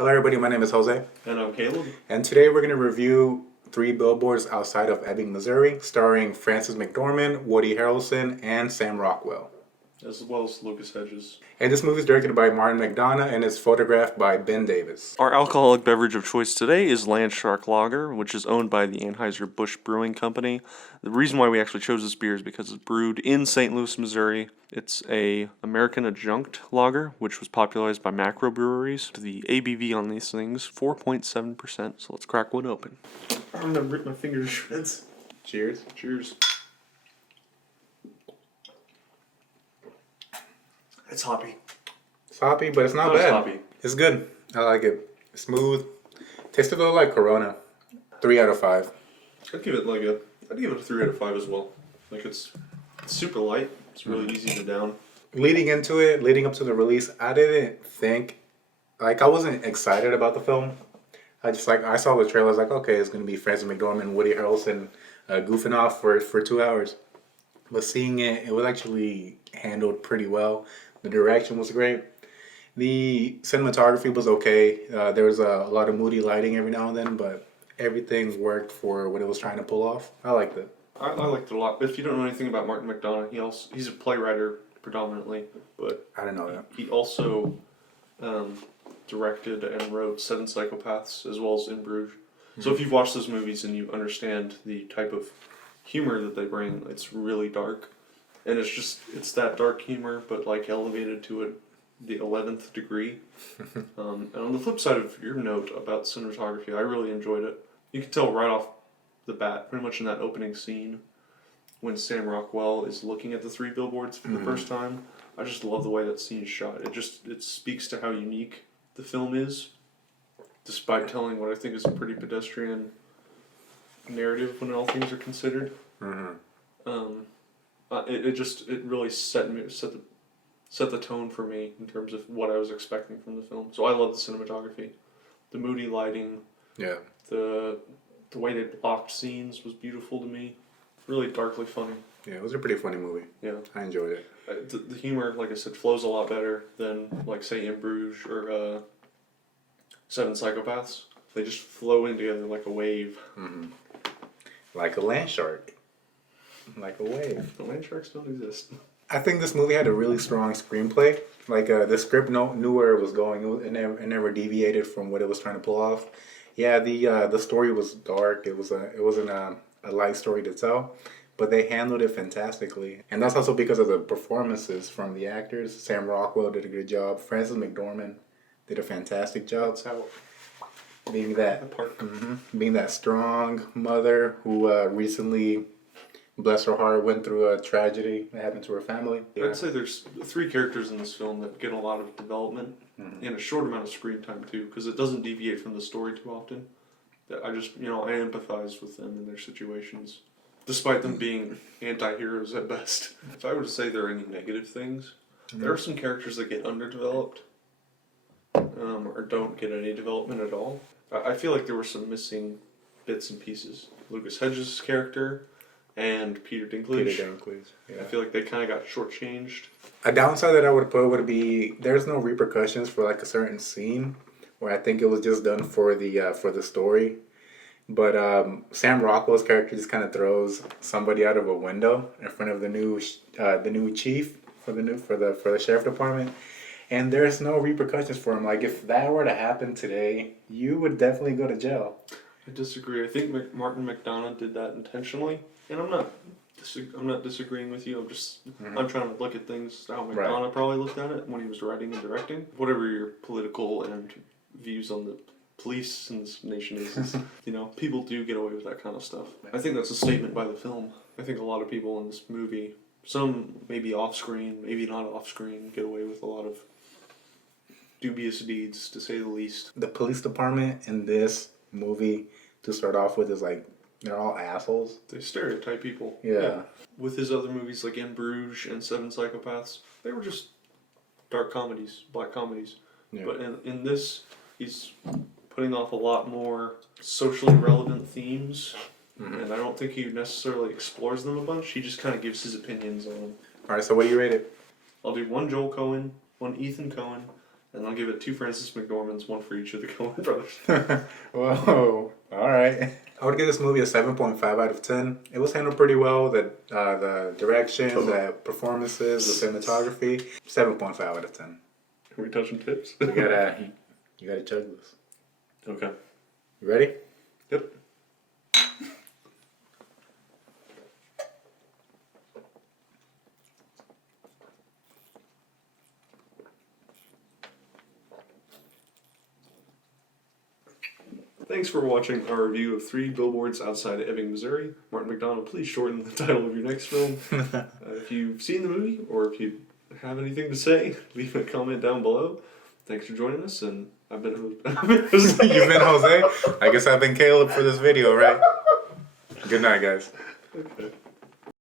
Hello everybody, my name is Jose. And I'm Caleb. And today we're going to review 3 Billboards outside of Ebbing, Missouri, starring Frances McDormand, Woody Harrelson, and Sam Rockwell. As well as Lucas Hedges. And this movie is directed by Martin McDonagh and is photographed by Ben Davis. Our alcoholic beverage of choice today is Landshark Lager, which is owned by the Anheuser-Busch Brewing Company. The reason why we actually chose this beer is because it's brewed in St. Louis, Missouri. It's a American adjunct lager, which was popularized by macro breweries. The ABV on these things, 4.7%. So let's crack one open. I'm gonna rip my fingers to shreds. Cheers. Cheers. It's hoppy. It's hoppy, but it's not Not bad. as hoppy. It's good. I like it. Smooth. Tastes a little like Corona. 3 out of 5. I'd give it a 3 out of 5 as well. Like it's super light. It's really easy to down. Leading up to the release, I didn't think, I wasn't excited about the film. I saw the trailer, I was like, okay, it's going to be Frances McDormand, Woody Harrelson goofing off for 2 hours. But seeing it was actually handled pretty well. The direction was great. The cinematography was okay. There was a lot of moody lighting every now and then, but everything worked for what it was trying to pull off. I liked it. I liked it a lot. If you don't know anything about Martin McDonagh, he's a playwright predominantly, but I didn't know that. he also directed and wrote Seven Psychopaths as well as In Bruges. So if you've watched those movies and you understand the type of humor that they bring, it's really dark. And it's that dark humor, but like elevated to the 11th degree. And on the flip side of your note about cinematography, I really enjoyed it. You can tell right off the bat, pretty much in that opening scene, when Sam Rockwell is looking at the 3 billboards for the first time. I just love the way that scene is shot. It speaks to how unique the film is, despite telling what I think is a pretty pedestrian narrative when all things are considered. It really set the tone for me in terms of what I was expecting from the film. So I love the cinematography, the moody lighting, the way they blocked scenes was beautiful to me. Really darkly funny. Yeah, it was a pretty funny movie. Yeah, I enjoyed it. The humor, like I said, flows a lot better than like say In Bruges or Seven Psychopaths. They just flow in together like a wave. Like a Landshark. Like a wave. The Landsharks don't exist. I think this movie had a really strong screenplay. Like the script knew where it was going. It never deviated from what it was trying to pull off. Yeah, the story was dark. It wasn't a light story to tell, but they handled it fantastically. And that's also because of the performances from the actors. Sam Rockwell did a good job. Frances McDormand did a fantastic job. That's how being that strong mother who recently, bless her heart, went through a tragedy that happened to her family. Yeah. I'd say there's 3 characters in this film that get a lot of development in a short amount of screen time too, because it doesn't deviate from the story too often. That I empathize with them in their situations, despite them being anti-heroes at best. If I were to say there are any negative things, there are some characters that get underdeveloped, or don't get any development at all. I feel like there were some missing bits and pieces. Lucas Hedges' character and Peter Dinklage. Yeah. I feel like they kind of got shortchanged. A downside that I would put would be there's no repercussions for like a certain scene where I think it was just done for the story. But Sam Rockwell's character just kind of throws somebody out of a window in front of the new chief for the sheriff department, and there's no repercussions for him. Like if that were to happen today, you would definitely go to jail. I disagree. I think Martin McDonagh did that intentionally, and I'm not disagreeing with you. I'm trying to look at things how McDonagh probably looked at it when he was writing and directing. Whatever your political and views on the police in this nation is people do get away with that kind of stuff. I think that's a statement by the film. I think a lot of people in this movie, some maybe off screen, maybe not off screen, get away with a lot of dubious deeds, to say the least. The police department in this movie, to start off with, is like they're all assholes. They stereotype people. Yeah. With his other movies like In Bruges and Seven Psychopaths, they were just dark comedies, black comedies. Yeah. But in this, he's putting off a lot more socially relevant themes, and I don't think he necessarily explores them a bunch. He just kind of gives his opinions on them. All right, so what do you rate it? I'll do 1 Joel Cohen, 1 Ethan Cohen, And I'll give it 2 Francis McDormands, 1 for each of the Coen brothers. Whoa! All right. I would give this movie a 7.5 out of 10. It was handled pretty well. The direction, the performances, the cinematography. 7.5 out of 10. Are we touching tips? You gotta chug this. Okay. You ready? Yep. Thanks for watching our review of 3 Billboards outside of Ebbing, Missouri. Martin McDonagh, please shorten the title of your next film. If you've seen the movie, or if you have anything to say, leave a comment down below. Thanks for joining us, and I've been Jose. You've been Jose? I guess I've been Caleb for this video, right? Good night, guys. Okay.